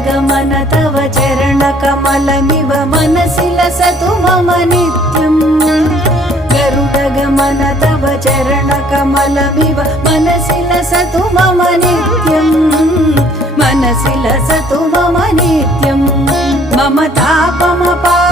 गरुडगमन तव चरणकमलमिव मनसि लसतु मम नित्यम् गरुडगमन तव चरणकमलमिव मनसि लसतु मम नित्यम् मनसि लसतु मम नित्यम् मम तापमपा